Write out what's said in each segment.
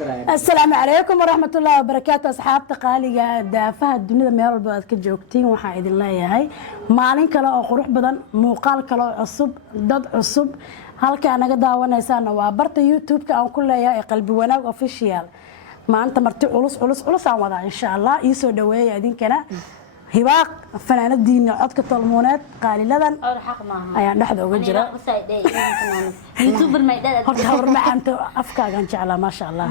السلام عليكم ورحمة الله وبركاته أصحاب تقالية دافها الدنيا مير البلد كجوكتين وحايد الله يهي مالين كلا أو قروح بدن موقال كلا عصب ضد عصب هالك أنا قد داوانا يسانا وبرت يوتيوب كأو كلها يا قلبي وانا اوفيشيال ما أنت مرتي علص عن وضع إن شاء الله يسو دوية دين كنا هباق فنانة الدين عدك الطلمونات قال لذن أيان نحن وجرا يوتيوبر ما يداد هور ما أنت أفكار كان على ما شاء الله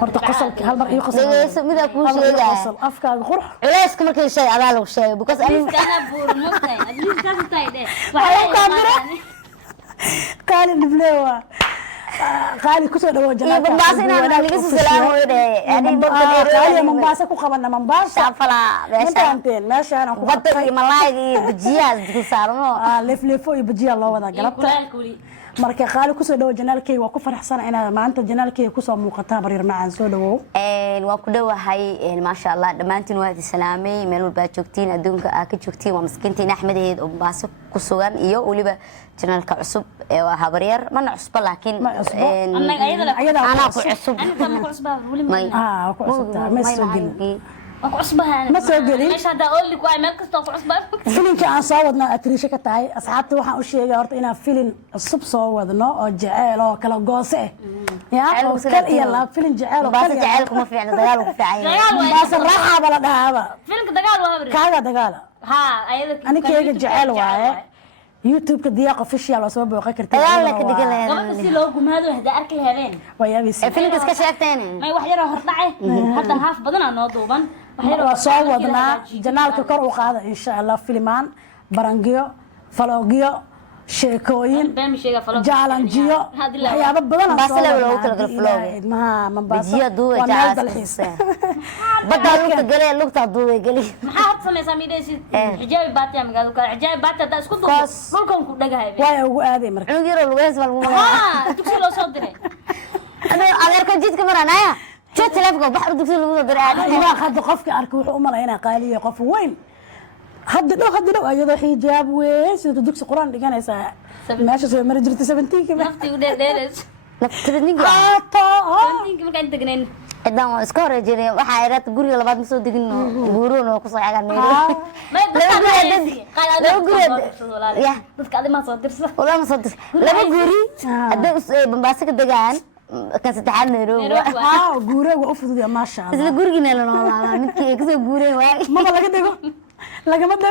هور تقصل هالبر يقصل ماذا كل شيء يقصل أفكار قرح علاش كما كل شيء عبالك شيء بكس أنا بور ممكن أدليس كاسة تايدة قال نبلوا قال كسر دو جنات بمباسنا أنا لقيت السلام ويده يعني قال ممباسا كو قبلنا ممباسا شافلا ماشي أنتين ماشي أنا بدر ملاي بجياز تكسرمو لف يبجي الله وذا قلبته marka qaali ku soo dhaw janaalkay waa ku faraxsan inaa maanta janaalkay ku soo muuqata bariir macaan soo dhawo waa ku dhawahay ma sha Allah dhamaantiin waa idin salaamay meel walba joogtiin adduunka ka joogtiin waa maskiintiin Axmedeed oo baas ku sugan iyo waliba janaalka cusub ee waa habaryar mana cusub laakiin ana ku cusub أنا كم كعصبة ولي ما ku cusubta ma soo gelin كعصبة ما سوى قليل مش هذا أقول لك وعمل كستو كعصبة filimkii aan soo wadnaa atriisha ka tahay asxaabta waxaan u sheegay horta inaan filin cusub soo wadno oo jaceyl oo kala goose ah oo kal iyo la filin jaceyl oo baas jaceelku ma fiicna dagaal ku fiican baas raaxa bala dhaaba فيلم دجال وهبري kaaga dagaala ها أيضا ani keega jaceyl waaye youtube ka diyaaq official oo soo booqan kartay dagaal la ka dhigan قبل بس لو قم هذا هدا أكل هذين wayaabis فيلم iska sheegteen ما يوحيره هرطعه حتى هاف بدنا نوضوبا waa soo wadnaa janaalka kor u qaada insha Allah filimaan barangiyo faloogiyo sheekooyin jaalanjiyo waxyaabo badan baas la wada kala kala flow ma bijiya duwa jaas badda lugta duwa gali maxaa horta samaysaa midaysi xijaabi baatiya magaalo kale xijaabi baatiya da isku duubto dhulkan ku dhagahay way ugu aaday marka cunug yar lugays wal mu dugsi loo soo diray ana adeerka jidka maranaya جو تلفقوا بحر دكتور لو درعاد ما خد قفك أرك وحوم هنا قالي قف وين هد لو أيضا حجاب ويش دكتور قرآن كان يسا ماشي سوي مرجرتي 17 كمان نفتي وديرس نفترني قا 17 كمان كان تجنن إدام إسكور جري وحيرات قرية لبعض مسود دقنو بورون وقصة عن نيرو ما لو قرية يا تذكر ما صدق ولا ما صدق لو قري أدام بمباسك الدجان كان ستحن نيرو قوري وأفضل يا ما شاء الله إذا قري نلا نلا متى كذا قري واي ما بلا كده لقى ما ده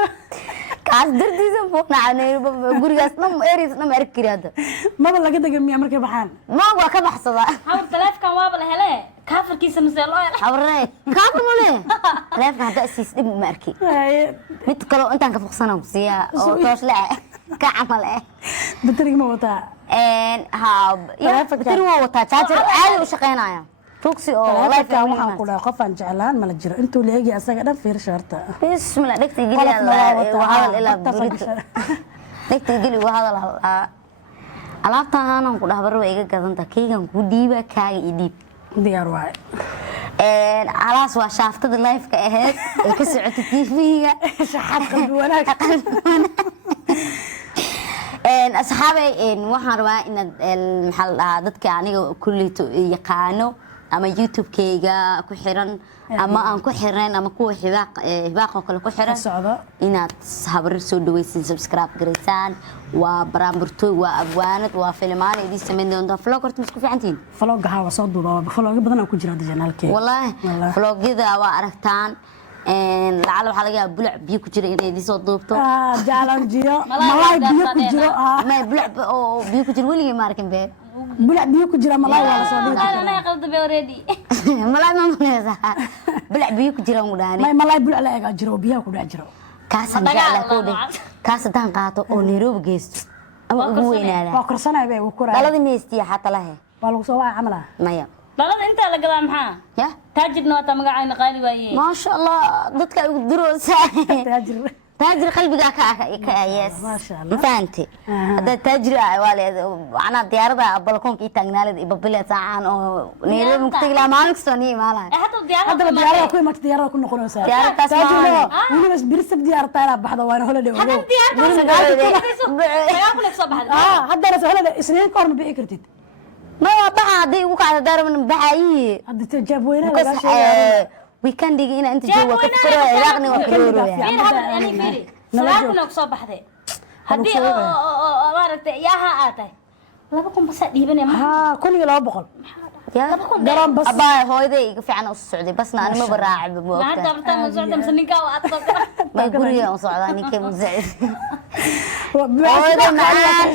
كاس دردي زفوق نعنيرو قري أصلا إيريس نم أركي هذا ما بلا كده جميع أمريكا بحال ما هو كم حصدا حاول ثلاث كم وابل هلا كافر كيس مسألة حوري كافر مولي ثلاث هذا أسيس ابن ماركي متكلو أنت عنك فوق سنة وصيا أو توش لا كعمل بتريق ما وطا هاب يا بتريق ما وطا تاجر عالي وشقينا يا توكسي أو والله كان waxaan ku dhahay qof aan jeclaan ma la jiro intuu leegi asaga dhan fiir sharta بسم الله دكتي جلي وهذا إلى بريد دكتي جلي وهذا alaabtan aan ku dhabar way iga gadanta keegan ku dhiiba kaaga idib diyaar waay alaas waa shaaftada live-ka ahayd ee ka socotay TV-ga shaxad qalbi wanaag asxaabay waxaan rabaa inaad maxal dadka aniga kulleeto yaqaano ama YouTube-kayga ku xiran ama aan ku xirnayn ama kuwa hibaaq oo kale ku xiran inaad habar soo dhaweysin subscribe gareysaan waa baraamburtooy waa abwaanad waa filmaan idin sameyn doonta vlog horta isku fiicantiin vlog-ga waa soo duubaa vlog badan ku jira janaalkee wallahi vlog-yada waa aragtaan لعل waxa laga yaabaa buluc biyo ku jira inay idin soo duubto jaalanjiyo malay biyo ku jiro ma buluc oo biyo ku jira waliga ma arkin bee buluc biyo ku jira malay waa soo dhigay أنا قلت بوريدي malay ma muleysa buluc biyo ku jira ngudani malay buluc la eega jiro biyo ku dhac jiro kaas jecla ku dhig kaas daan qaato oo Nairobi geesto ama ugu weynaada waa korsanay bay u koray dalada meestiya xataa lahe waa lagu soo waa camala maya dalada inta la gadaa maxaa ya taajirna waa magacayna qaali waaye ma sha Allah dadka ugu duroosa taajir qalbiga ka yes ma sha Allah faanti hada taajir waleed ana diyaarada balkoonka i taagnaalid ibabile saacan oo Nairobi mugtagla maalintii maalaha hadda diyaarada ku imaatay diyaarada ku noqonaysa taajir wali bas birsab diyaarada ila baxda waan holiday hadda hadda la soo holiday isniin koor ma bixi kartid ما بقى هدي وقع دار من بحايي hadda tijaab weyne بس laga sheegay ويكند هنا انت جاب جوا وين كفكرة أنا يلاقني بتعرف وحلوله فير يعني هذا يعني فيري سلاكنا وصو بحدي هدي مارت ياها آتاي لابكم بس ديبني ما ها kun iyo 200 يا garan bas أبا هويدي في عنا السعودي بس أنا ما براعب ما بوقتها تعرف من سعودة مسنينكا وأطلق ما يقول يا صعداني كم زعل hooyada معان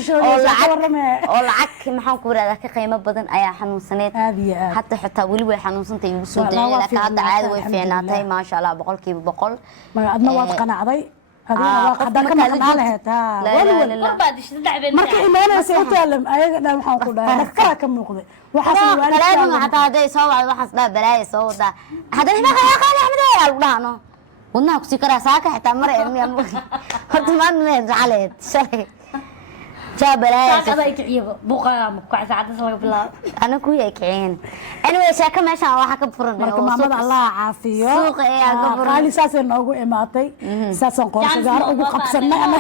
macaan oo lacag maxaan ku raada ka qiimo badan ayaa xanuunsaneed aad iyo aad حتى weli way xanuunsantay igu soo Wallah, waa dayay laakiin hadda caadi way fiicnaatay, fiicnaatay ma sha Allah boqolkiiba boqol adna waad qanacday adina waa qof hadda ka markaad maqnaa joogto- lahayd ha La ilaha wali illa قربا دش تدع بين marka imaanaysa u taalam ayaga dhan waxaan ku dhahay dhaqara ka muuqday waxaas kalaam xataa haday soo wacdo waxaas dhaa balaay soo wada hadana ma qala qala Axmed ayaa lagu dhaano wadnaha ku sii karaa saaka xitaa mar ee miyan horta ma mid jacaleed shalay jaa balaay هذا يتعيب بوقا مقع ساعات صلاة بالله أنا كوي كعين anyway شاكا meeshan waxa ka furan marka maamada Allah caafiyo suuqa ayaa ka furan qaali saasay noogu imaatay saasan qorsagaar ugu qabsanay ama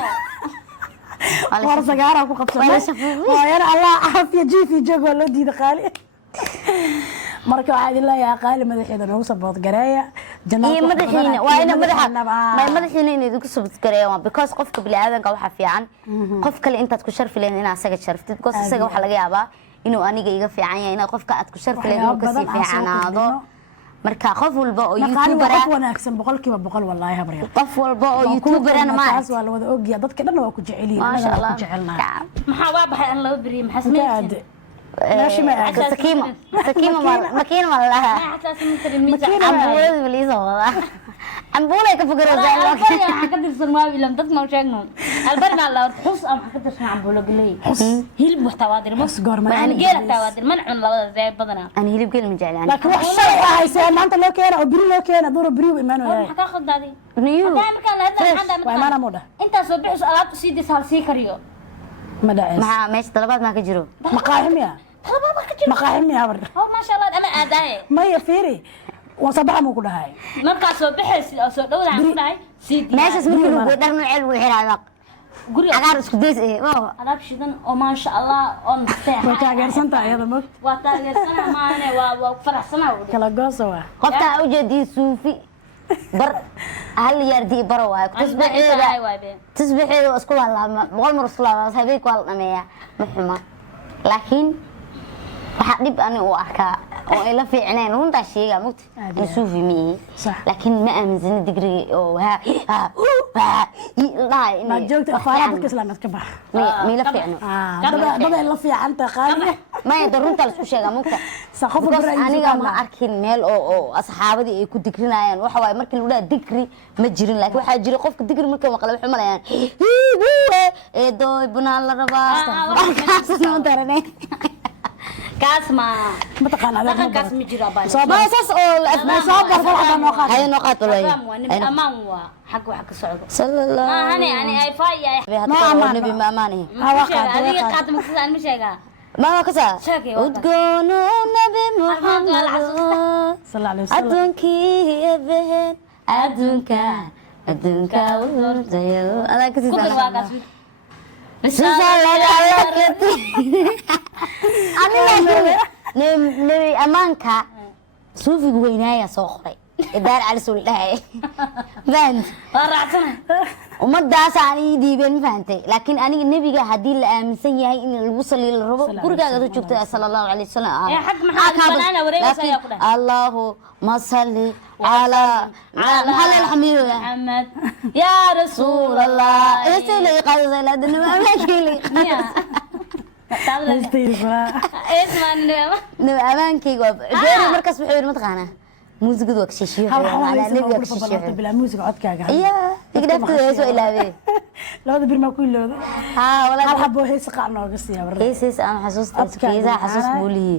qorsagaar ku qabsanay hooyana Allah caafiyo jiifi joog loo diiday qaali marka waxa idin leeyahay qaali madaxeeda noogu sabood gareeya iyo madaxiina waa ina madaxiina inay idinku sabot gareeyaan because qofka bini'aadanka waxa fiican qof kale intaad ku sharfi leeyahay inaad asaga sharftid because asaga waxa laga yaabaa inuu aniga iga fiican yahay inaad qofka aad ku sharfi leeyahay inuu ka sii fiicanaado marka qof walba oo youtuber qof wanaagsan boqolkiiba boqol wallahi habriyo qof walba oo youtuber ana ma taas waa la wada ogyahay dadka dhan waa ku jecel yihiin ma sha Allah ku jecelnahay maxaa waa baxay an loo biriyo maxaa sameeyay ماشي معك سكيمة ماكينة والله حتى سميت الميزة عمبولة بليزة والله عمبولة كفكرة زي الله البريا حكدر سماوي لم تسمعوا شيئا البريا الله حس أم حكدر سمع عمبولة قلي هي محتوادر بس قرما يعني جيل التوادر منع الله زي بدنا أنا هي اللي بقول مجال لكن وح الشرع هاي سنة أنت لو كان أو بري لو كان دور بري وإيمانه هو حكا خد هذه نيو دائما كان لهذا عندنا وإيمانه مودا أنت صبح سؤالات سيدي سال سيكريو ما داعي مع ماشي طلبات ما كجرو مقاهم يا مقاهم يا برد هو ما شاء الله أنا أداي ما يفيري وصباح مو كل هاي markaa soo baxay soo dhawada aan ku dhahay sidii meeshaas markii lagu dharno ceel wuu xiraayay guri cagaar isku days oo alaab shidan oo ma sha Allah on waa taageersanta ayada mag waa taageersana maane waa faraxsana kala gooso waa qofta u jeedii suufi bar hal yardi baro waa tasbiixeeda isku walaama boqol mar isku walaama habay ku walaamaya ma xuma laakiin waxa dib ani u arkaa oo ila fiicneen runta sheega mugti suufi mi laakiin ma aaminsan digri oo ha ma joogta afaara dadka islaamad ka bax mi la fiicno dada la fiicanta qaali ma yada runta la isku sheega mugta saqof aniga ma arkin meel oo asxaabadii ay ku digrinayaan waxa waay markii lagu dhaha digri ma jirin laakiin waxa jira qofka digri markii maqla wuxuu malayaan ee dooy bunaan la rabaa ma daranay kaas ma taqaan dhaqan kaas ma jiro baa ما اساس او ما صبر هذا نقاط هاي نقاط والله amaan waa xaq wax ka socdo صلى الله ma hani ani ay faayay ما امان النبي ما امانه adiga qaad ma kasaan ma sheega ما هو كذا شاكي وتقول النبي محمد صلى الله عليه وسلم أدونك يا بهن أدونك ورزيو أنا كذا كبر واقع بس نبي أمانك سوفي وينايا صخري دار على سلطة فهمت رacsan umadaas aan ii diibeen fahamtay laakiin aniga nabiga hadii la aaminsan yahay in lagu saliil rabo gurigaaga soo joogto sallallahu alayhi wasallam ee xaq maxaa banaana wareegaysa ayaa ku dhahay allahumma salli ala muhammad محمد يا رسول الله isla qaadaysa la dadnimo amaakili اسمع نو amaankayga jeeri markaas wuxuu yiri mataqaana muusigadu waa kashiishiyo على نبي كشيء بلا موسيقى عدكاga يا تقدر soo ilaabe labada bir ma ku ilowday ha wala hal xabo hees qaar nooga siiya war hees aan xasuusta xasuus buuliye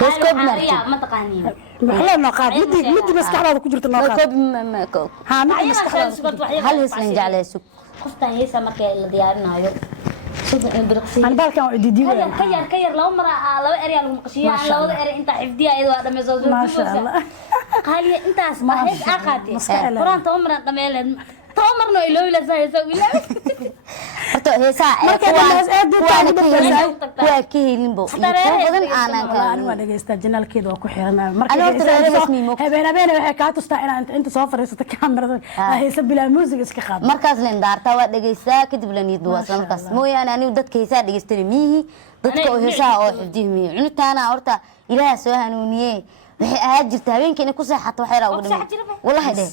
hees koob يا ما تقاني maxaa noqaad midi maskaxdaada ku jirta noqaad koob ha midi maskaxdaada hal hees lan jeclayso qoftan heesa markay la diyaarinayo subax birqsi aan balkan oo didiyo كير لو مرة لو اريا المقشيه لو اري انت حفديه ايضا دميسو ما شاء الله قال انت اسمع هيك اخاتي قرانت عمرنا دميل tomarno ilooyla sayso ilaa horta heesaa Marka dhammays aad u waa ka helin bo iyo badan aanan ka aan waa dhageystaa janaalkeeda waa ku xiranaa Ani horta reereebas miimo. habeen waxay kaa tustaa inta soo fariisato kaamirada heesa bilaa music iska qaado markaas leen daartaa waa dhageystaa kadib la niid duwaasa markaas mooyaane anigu dadka heesaa dhageystay mihi dadka oo heesaa oo xifdihmiyo cunitaana horta ilaaha soo hanuuniye waxay aad jirta habeenkii inay ku seexato waxay ugu dhimay wallahi de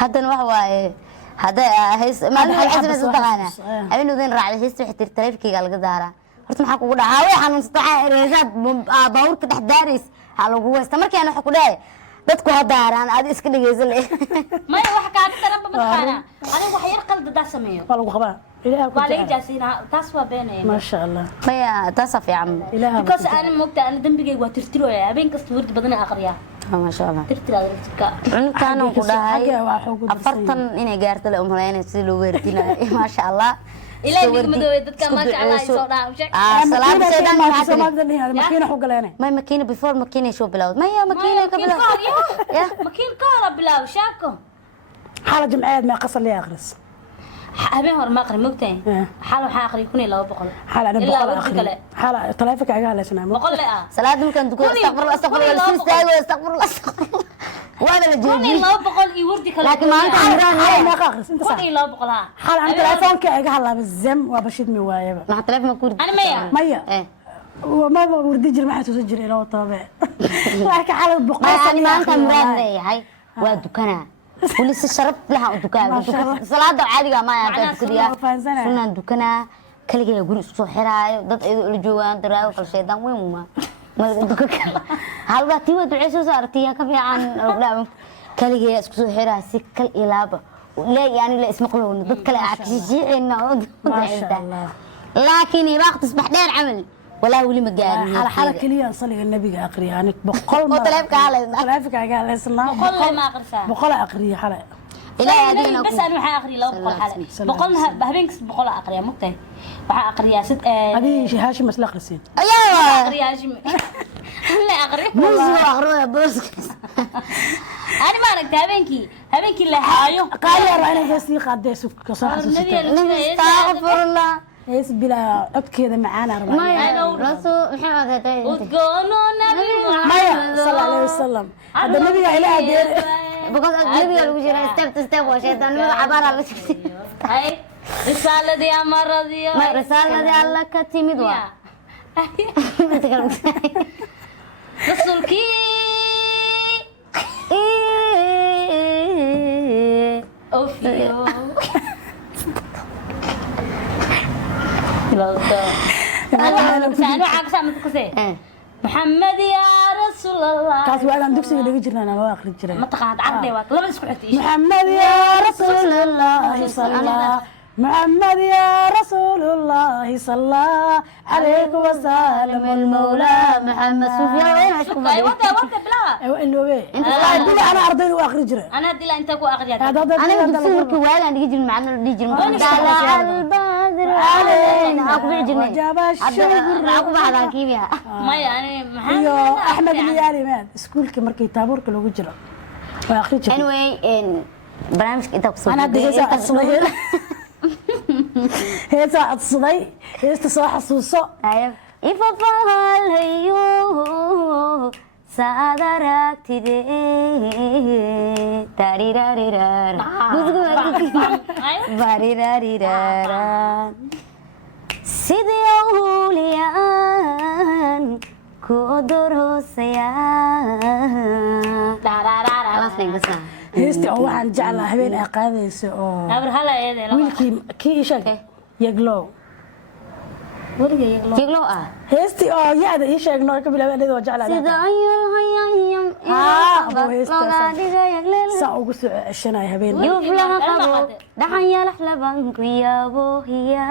haddana wax waaye hada hees maalin xisbas taqaana habeenudeen raacday hees waxay tir taleefankayga laga daaraa horta maxaa kugu dhacaa way xanuunsato waxa reesaad baawurka dhex daareys ha lagu weysta markaan waxa ku dhahay dadku ha daaraan aad iska dhageysan leh maya wax kaaga daran ba mataqaana aniga wax yar qaldadaa sameeyo waa lagu qabaa ilaaha ku waa laga jaasina taas waa beenaya ma sha Allah maya taas fiican ilaaha because aan moogta aan dambigayga waa tirtirooya habeen kasta wardi badan aqriyaa ma sha Allah tirtiraada tirka cuntaan ku dhahay xagee waa xoog afartan inay gaarto la umaleynay si loo weertinayo ma sha Allah ilaahay midmadooy dadka ma sha Allah ay soo dhaafshay salaam seedan makiina xog galeena ما ماكينه بيفور ماكينه شو بلاود ما هي ماكينه قبل يا ماكين كهرب بلاو شاكو حاله جمعيات ما قصر لي اغرس habeen hore ma aqri moogtahay xal waxa aqri 1200 حاله انا بقول اخري حاله تلافك اغا لسنا boqol le ah صلاه ممكن تقول استغفر الله استغفر الله استغفر الله وانا الجوجي 1200 iyo wardi kale لكن ما انت عمران ما اغرس انت صح 1200 ها حاله انا تليفونك اغا هلا بالزم وبشد مي وايبه مع تليفون ما كورد انا ميا ايه وما وردي جر ما حتسجل الى طابع لكن حاله ما بقى انا ما انت عمران هاي ودكنا ولسه شربت لها دكان صلاه عادي ما يا دكريا سنن دكنا كلغي غوري سو خيرايو dad ay u joogan daraayo kala sheedan weyn ma dukaka halba tii wad duceyso saartiya ka fiican كلي اسكو حيرها سكل إلابة لا يعني لا اسمه قلون ضد كلا عكسيين ما شاء الله لكن يبغى تصبح دير عمل ولا ولي مجال على حالة كليا نصلي النبي أقري يعني بقول ما وطلبك على طلبك على اسمه بقول ما أقرسها بقول أقري حالة إلى هذه بس أنا وحى أقري لو بقول حالة بقولها بهبينكس بقول أقري مكتة وحى أقري ست هذه شيء هاشم مسلا قرسين أيوة أقري هاشم لا أقري بوز أقري بوز أنا ما أنك هبينكي اللي هايو قال يا رأينا جسدي قديس كصاحب استغفر الله ايش بلا عد كذا معانا ما رسول محمد وتقولوا نبي محمد صلى الله عليه وسلم هذا النبي إلى دير بقول النبي قالوا جينا استب وشيطان ما عبارة عن هاي رسالة دي أمر دي ما رسالة دي الله كتيمي دوا رسولك أوفيو محمد يا رسول الله كاس وعدان دكسي اللي جرنا أنا ما أخرج جرنا ما تقعد عقدي واك لا بس كحتي محمد يا رسول الله صلى الله محمد يا رسول الله صلى عليك وسلم المولى محمد سفيان وين عشكم ايوه وانت بلا اللي هو انت قاعد انا ارضي واخرج جرا انا ادي لا انت كو اخرج هذا انا بدي ولا نيجي معنا نيجي طلع البدر علينا اكو بيجينا جاب الشهر اكو بعد كيمياء ما يعني محمد احمد ميالي مات سكولك markii taaburka lagu jiro waa akhri jiray anyway barnaamijka inta ku soo ana dhigaysa aslayay heesa asday heesta soo xasuuso ayo ifafaalayo saadaraktide tarirarirar barirarirar sidii awliyaan ku dorosaya heesta oo waxaan jeclaa habeen ay qaadayso oo abr hala eedela wiilkii kii ishag yaglow yaglow ah heesti oo yaada ii sheegno ka bilaabay oo jeclaa sida ayuu hayayam saa ugu soo ceshanay habeen yuflaha qabo dhaxan yalax laban ku yaabo hiya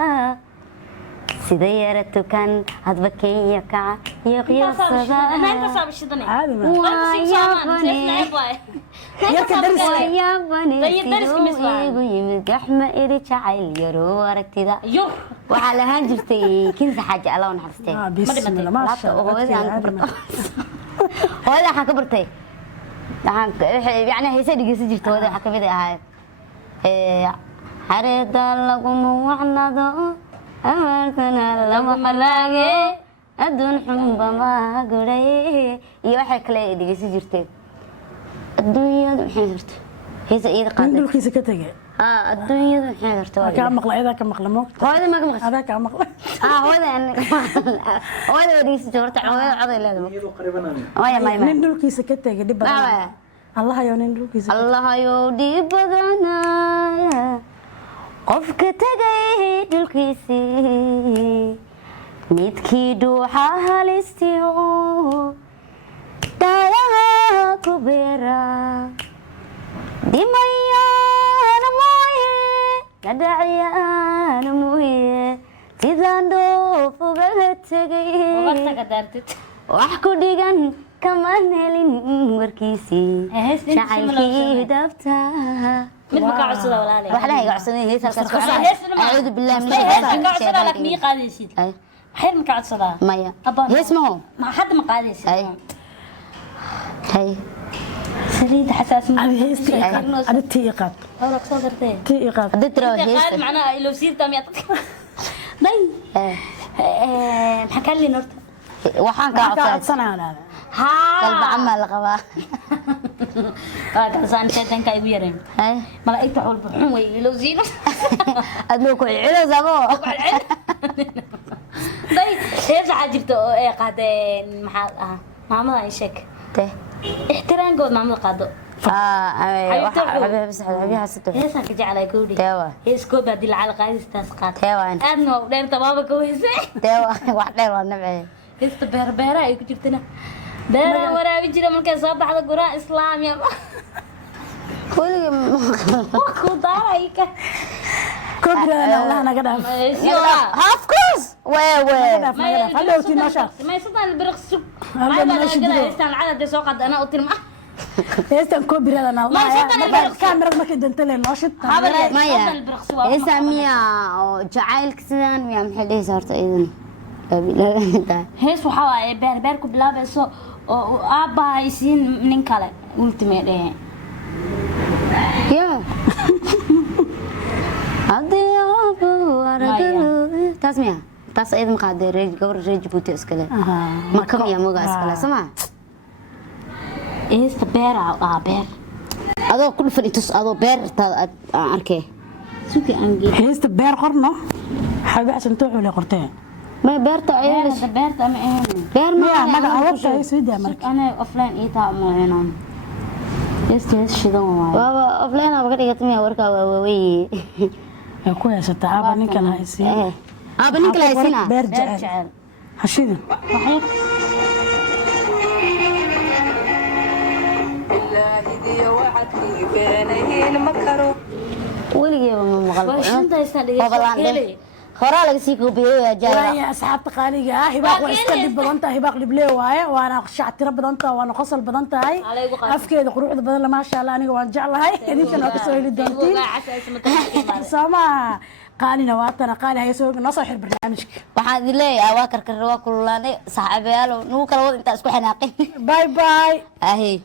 sida yaratukan hadba kenya kaca iyo qiyaasada عادي ما ياك درس يا بني igu yimid gaxma iri jacayl yaro aragtida waxa la haan jirtay kinsa xaaj Allah u naxariistay بسم الله ما شاء الله hooyada ka bartay يعني هي سيدي قصدي جبت وده حكى بدي هاي حريت لكم وعنده أمرتنا لما ملاقي أدون حب ما قري يوحي كلي دي قصدي جرتين الدنيا محيرت هي سيدي قادة من دول كيس كتجي الدنيا محيرت كم مقلة إذا كم مقلة موك هذا ما قمت هذا كم مقلة هو ده دي جورت عضي لازم من دول كيس كتجي دي بدنا الله يا من دول كيس الله يودي بدنا قف كتجي دول كيسي midkii dhuuxa halistiyo dayaha ku beera dhimayaan mooye dhadhaciyaan mooye sidaan dhoof ugaga tegay wax ku dhigan kaman helin warkiisii jacaylkii dhabta mid ma ka codsada walaalay wax la iga codsaday hees halkaas acuudu billahi min codsada lak mii qaadaysid حير مك عاد صلاة مايا اسمه ما حد مقاديس اي هي سريد حساس هذه استيقاظ هذا التيقاظ أولك صدرتين تيقاظ هذا ترى هي قال معناها لو سير تام يعطيك ضي حكى لي نورت وحان كعطات سنة هذا قلب عمل الغباء هذا صان شيطان كاي ويرين هاي ملائكة حول بحوم وي لو زينو أدلوك عيلة زبو طيب هيز عجبتو ايه قادين محل ماما ايشك ته احترام قود ماما قادو حبيبي بس حبيبي حسيته هيز هاك جعل كودي توا هيز كود بدي العلى قاعد استسقط توا أنا ودير تمام كويسة توا واحد والنبي هيز تبهر أي كجبتنا بيرا ورا بيجي من كان صباح هذا قراء إسلام يا كل خضار هيك كبرى والله أنا قدام هاف كوز وي هذا وتي نشاط ما يصدق البرقص هذا ما ماشي يقدر يستعمل على ده سوق أنا قلت له يستن كبرى أنا والله كاميرا ما كنت أنت لين نشط هذا ما يا إسميا جعل كسران ويا محلي صارت أيضا هيس وحواي بيركو بلا بس أبا يسين من كله قلت ما ده يا هذا أبو ورد تسمع تاس أيضا مقدر قبر رج بوتي أسكله ما كم يا موجا أسكله سمع إيش بير بير هذا كل فريتوس هذا بير تا أركي سوكي أنجي هيست بير قرنه حاجة عشان تروحوا لقرتين ما بير تا إيش بير تام إيه بير ما عرفت هاي سويدة مرك أنا أفلان إيه تام هنا إيش شدوا معي بابا أفلان أبغى تيجي تمي أوركا ووي كويس تعب نيك لا يصير أبى نيك لا يصير برجع هشيد صحيح ولي ما مغلب وش أنت يستدعي خورا لك سيكو بيو يا جارة يا أصحاب تقاليد هباق وإسكندر بدنتا هباق لبليه واي وأنا شعترة بدنتا وأنا قصل بدنتا هاي أفكيد قروح بدن ما شاء الله أنا وانجع لها هاي إذا كنا كسوي للدنتين سما قالي نواتنا قالي هي سوي نصح البرنامج waxaad leeyahay waa karkar waa kululaanay saxaabayaal nuu kala wada inta isku xanaaqin باي باي ahi